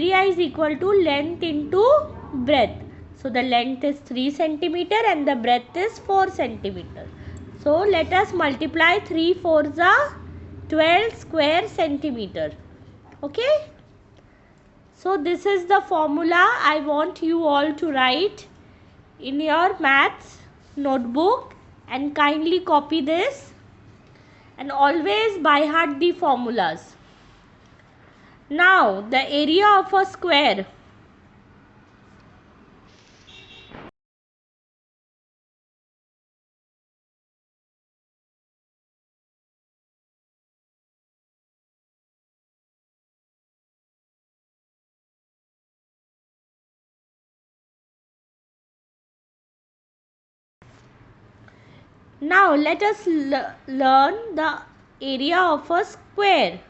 area is equal to length into breadth. So the length is 3 centimeter and the breadth is 4 centimeter. So let us multiply 3 4s are 12 square centimeter. Okay. So this is the formula I want you all to write in your maths notebook and kindly copy this and always by heart the formulas. Now the area of a square. Now let us learn the area of a square.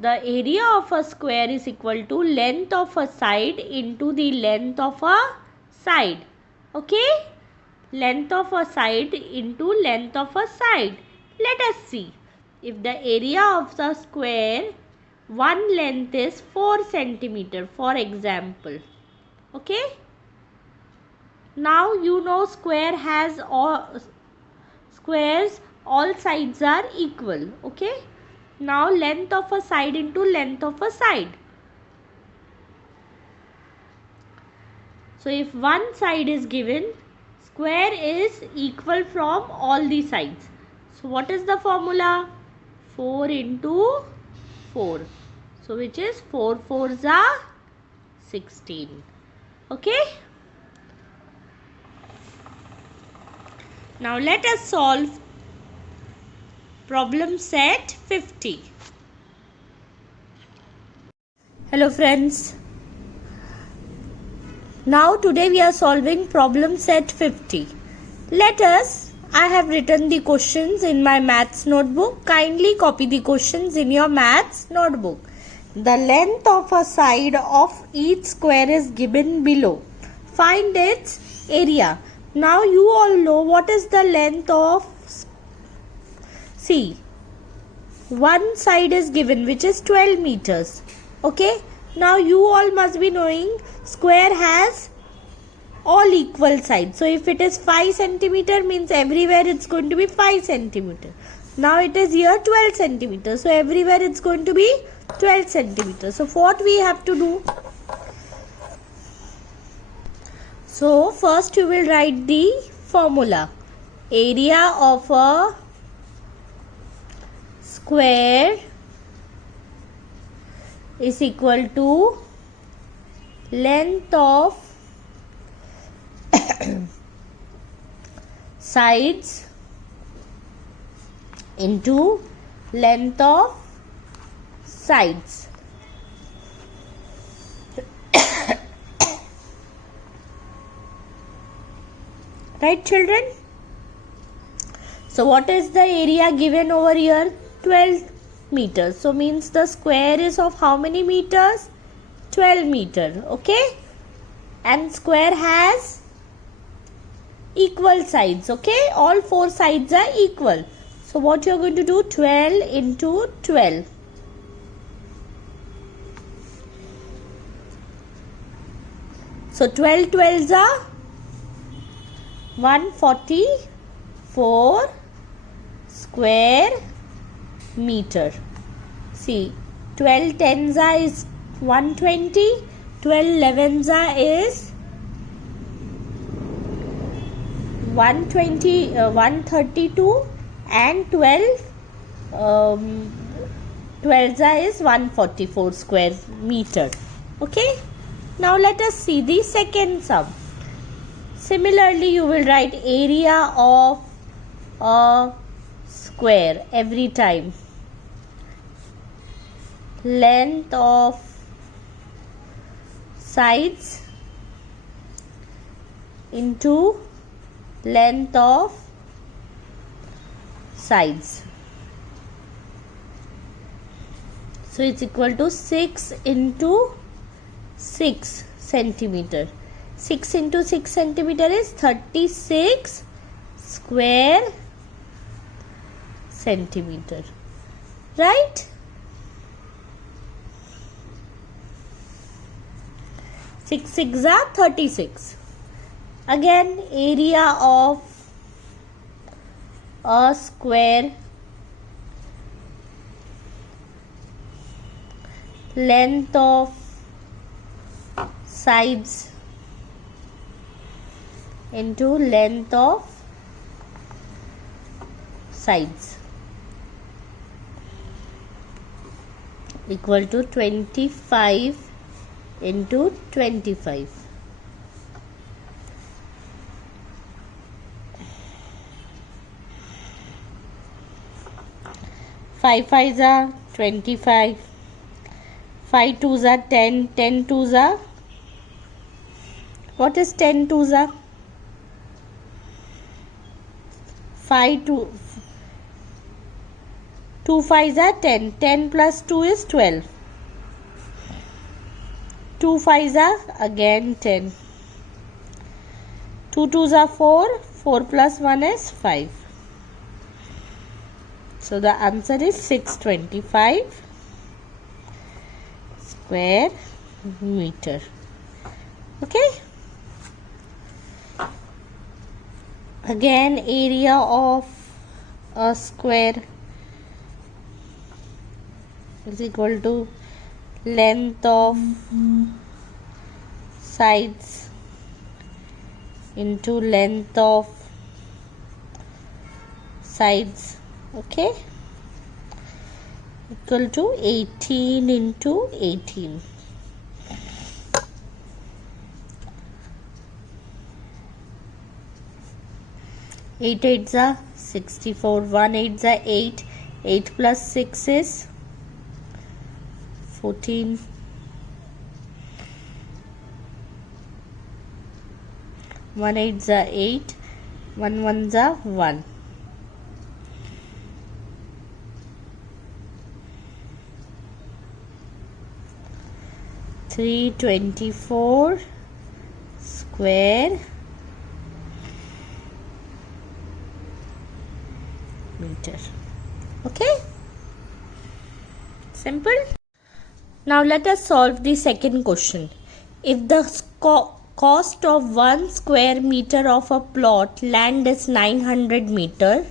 The area of a square is equal to length of a side into the length of a side. Okay? Length of a side into length of a side. Let us see. If the area of the square, one length is 4 centimeter, for example. Okay? Now you know square has squares, all sides are equal. Okay. Now length of a side into length of a side. So if one side is given, square is equal from all the sides. So what is the formula? 4 into 4. So which is 4 4s are 16. Okay. Now let us solve problem set 50. Hello friends. Now today we are solving problem set 50. I have written the questions in my maths notebook. Kindly copy the questions in your maths notebook. The length of a side of each square is given below. Find its area. Now you all know what is the length of, see, one side is given which is 12 meters. Okay. Now you all must be knowing square has all equal sides. So if it is 5 centimeter means everywhere it's going to be 5 centimeter. Now it is here 12 centimeter. So everywhere it's going to be 12 centimeter. So what we have to do? So first you will write the formula. Area of a square is equal to length of sides into length of sides. Right, children? So what is the area given over here? 12 meters. So means the square is of how many meters? 12 meter. Okay? And square has equal sides. Okay? All four sides are equal. So what you are going to do? 12 into 12. So 12 12s are 144 square meter. See, 12 10s is 120, 12 11s is 120, 132, and 12 12s is 144 square meter. Okay. Now let us see the second sum. Similarly, you will write area of a square every time. Length of sides into length of sides. So it's equal to 6 into 6 centimeter. 6 into 6 centimeter is 36 square centimeter. Right? 6 6 are 36. Again, area of a square, length of sides into length of sides equal to 25 into 25. Five fives are 25. 5 twos are 10. 10 twos are, what is 10 twos are? 5 2 2 fives are 10. 10 plus 2 is 12. 2 fives are again 10. 2 twos are 4. 4 plus 1 is 5. So the answer is 625 square meter. Okay. Again, area of a square is equal to length of sides into length of sides. Okay, equal to 18 into 18. 8 8s are 64. 1 8s are 8. 8 plus 6 is 14. 1 8s are 8. 1 1s are 1. 324 square meter. Okay, simple. Now let us solve the second question. If the cost of 1 square meter of a plot land is 900 meter,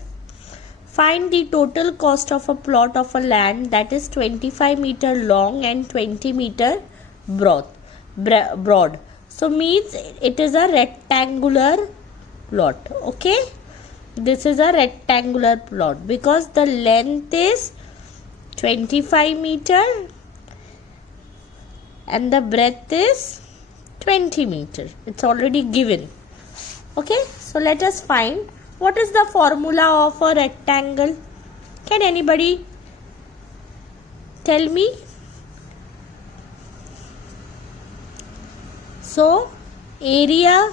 find the total cost of a plot of a land that is 25 meter long and 20 meter broad. So means it is a rectangular plot. Okay, this is a rectangular plot because the length is 25 meter and the breadth is 20 meter. It's already given. Okay, so let us find what is the formula of a rectangle. Can anybody tell me? So, area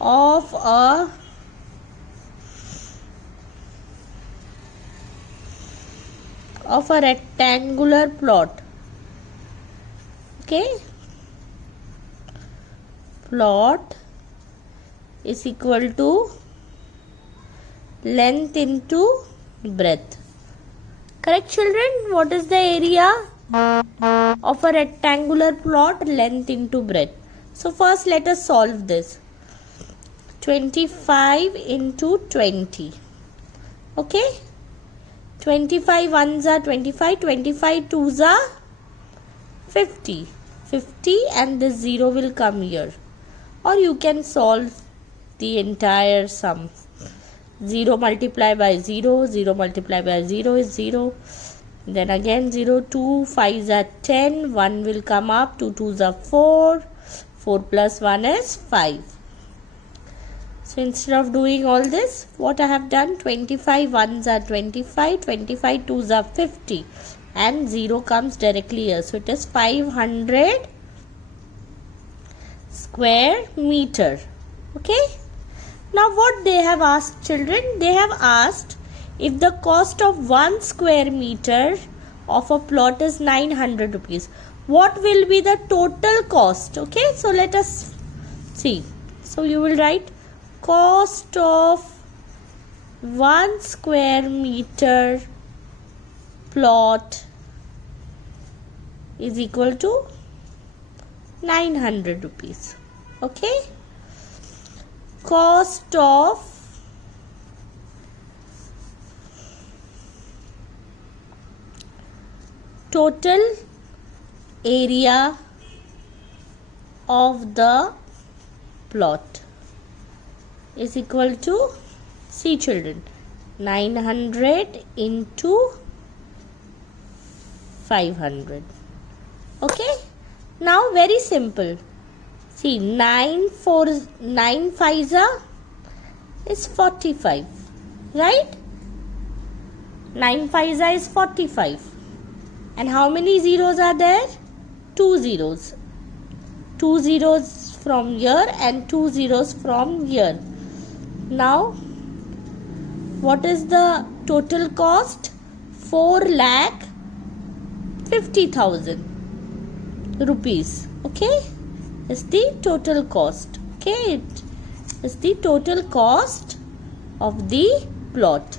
of a rectangular plot. Okay, plot is equal to length into breadth. Correct, children? What is the area of a rectangular plot? Length into breadth. So first let us solve this. 25 into 20. Okay, 25 ones are 25, 25 twos are 50. 50 and this 0 will come here. Or you can solve the entire sum. 0 multiplied by 0, 0 multiplied by 0 is 0. Then again 0, 2, 5s are 10, 1 will come up, 2 2s are 4, 4 plus 1 is 5. So instead of doing all this, what I have done, 25 ones are 25, 25 twos are 50 and 0 comes directly here. So it is 500 square meter. Okay. Now what they have asked, children? They have asked if the cost of 1 square meter of a plot is 900 rupees. What will be the total cost? Okay, so let us see. So you will write cost of 1 square meter plot is equal to 900 rupees. Okay. Cost of total area of the plot is equal to, see children, 900 into 500. Okay. Now very simple. See, 9 5s is 45. Right? 9 5s is 45. And how many zeros are there? 2 zeros. 2 zeros from here and 2 zeros from here. Now, what is the total cost? 4,50,000 rupees. Okay, is the total cost. Okay, it is the total cost of the plot.